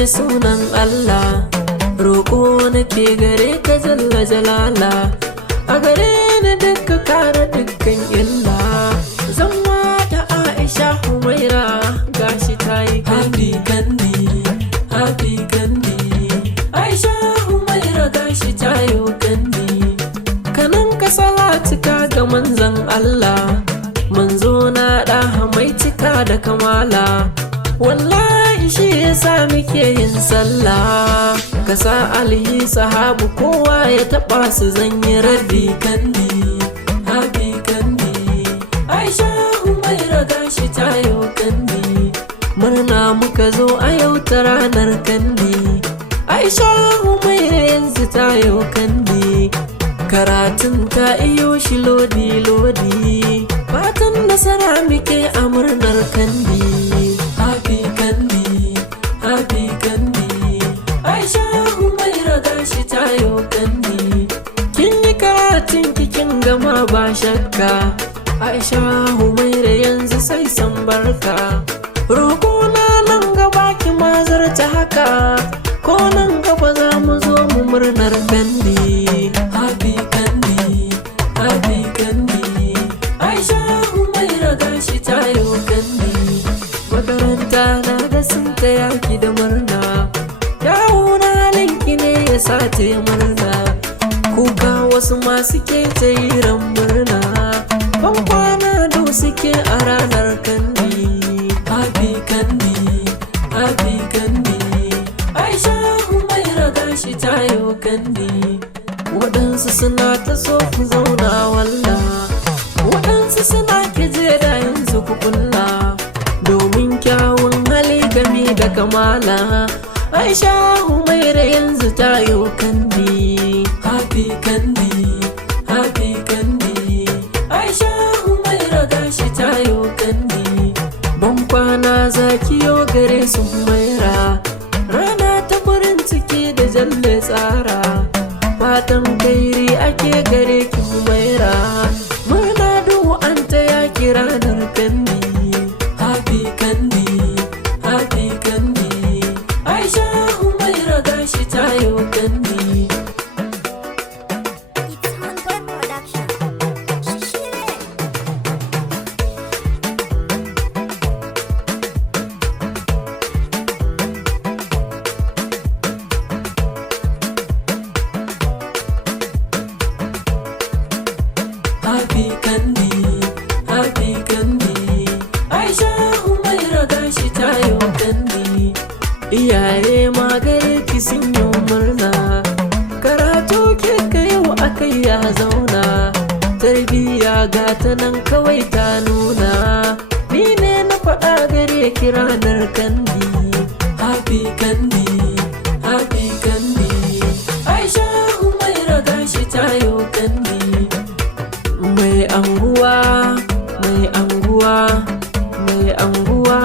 sanya sunan Allah, roƙo nake gare ka jalla jalala, a gare ni duka kare dukkan illa. Zan wata Aisha Humaira gashi ta yi kandi kandi, happy kandi. Aisha Humaira gashi ta yi kandi, kanan ka salatika ga manzon Allah, manzo na ɗaha mai cika da kamala. Wallahi shi yasa muke yin sallah, ka sa alihi sahabu kowa ya taɓa su zanyi raddi kandi, happy kandi. Aisha Humaira gashi ta yau kandi, murna muka zo a yau ta ranar kandi. Aisha Humaira yanzu ta yau kandi, karatun ta iyo shi lodi lodi, fatan nasara muke a murnar kandi, happy kandi, happy kandi. Aisha Humaira gashi ta yau kandi, kin yi karatun kikin gama ba shakka. Aisha Humaira yanzu sai san barka, roƙo na nan gaba ki mazarta haka, ko nan gaba za mu zo mu murnar kandi, happy kandi, happy kandi. Aisha Humaira gashi ta yau kandi, makaranta na ga sun taya ki da murna, yawo na linki ne ya sa ta murna, kuka wasu masu ke ta yi ran murna, ban kwana da suke a ranar kandi, happy kandi, happy kandi. Aisha Humaira gashi ta yau kandi, waɗansu suna ta so ku zauna walla, waɗansu suna kije da yanzu ku kulla, domin kyawun hali game da kamala. Aisha Humaira yanzu ta yau kandi, happy kandi, happy kandi. Aisha Humaira gashi ta yau kandi, ban kwana zaki yo gare su Humaira, rana ta farin ciki da jalle tsara, fatan kairi ake gare ki Humaira, murna duhu an ta yaki ranar kandi, happy kandi, happy kandi. Aisha Humaira gashi ta yau kandi. Happy kandi, happy kandi. Aisha Humaira gashi ta yau kandi, iyaye magare ki sun yi murna, karatu kika yau akai ya zauna, tarbiyya ga ta nan kawai ta nuna, ni ne na faɗa gare ki ranar kandi, happy kandi, happy kandi. Aisha Humaira gashi ta yau kandi, mai anguwa, mai anguwa, mai anguwa,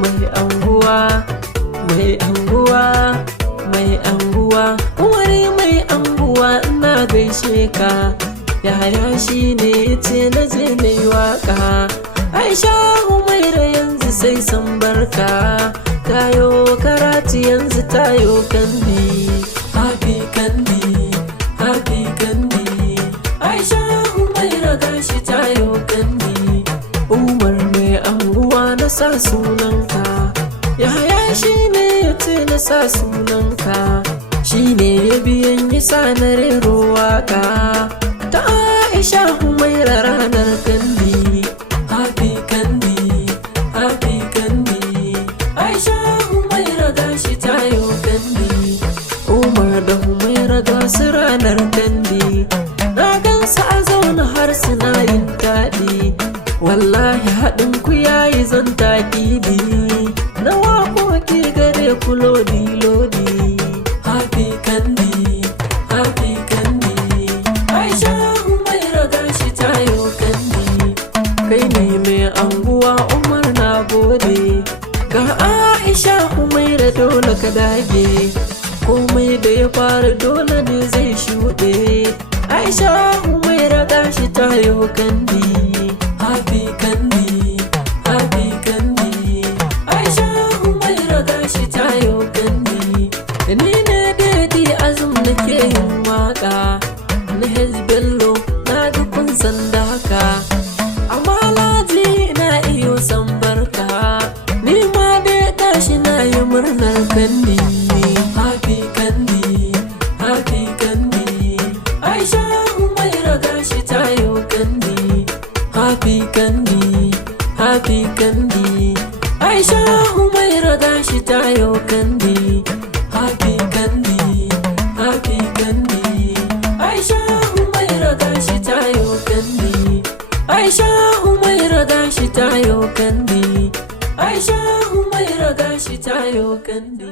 mai anguwa, mai anguwa, mai anguwa. Umari mai anguwa ina gaishe ka, yaya shi ne yace na je na yi waka. Aisha Humaira yanzu sai san barka, tayo karatu yanzu tayo kandi, happy kandi, happy kandi. Aisha Humaira gashi ta yau kandi, Umar mai anguwa na sa sunanka, yaya shi ne ya ce na sa sunanka, shi ne ya biyan yi sa na rero waka ta Aisha Humaira ranar kandi, happy kandi, happy kandi. Aisha Humaira gashi ta yau kandi, Umar da Humaira gasu ranar kandi, na gansu a zaune har suna yin daɗi, wallahi haɗin ku yayi zan taƙidi, na waƙoƙi gare ku lodi lodi, happy kandi, happy kandi. Aisha Humaira gashi ta yau kandi, kai ne mai anguwa Umar na gode, ga Aisha Humaira dole ka dage, komai da ya fara dole ne zai shuɗe. Aisha Humaira gashi ta yau kandi, happy kandi, happy kandi. Aisha Humaira gashi ta yau kandi. Aisha Humaira gashi tayo kandi, Aisha Humaira gashi tayo kandi.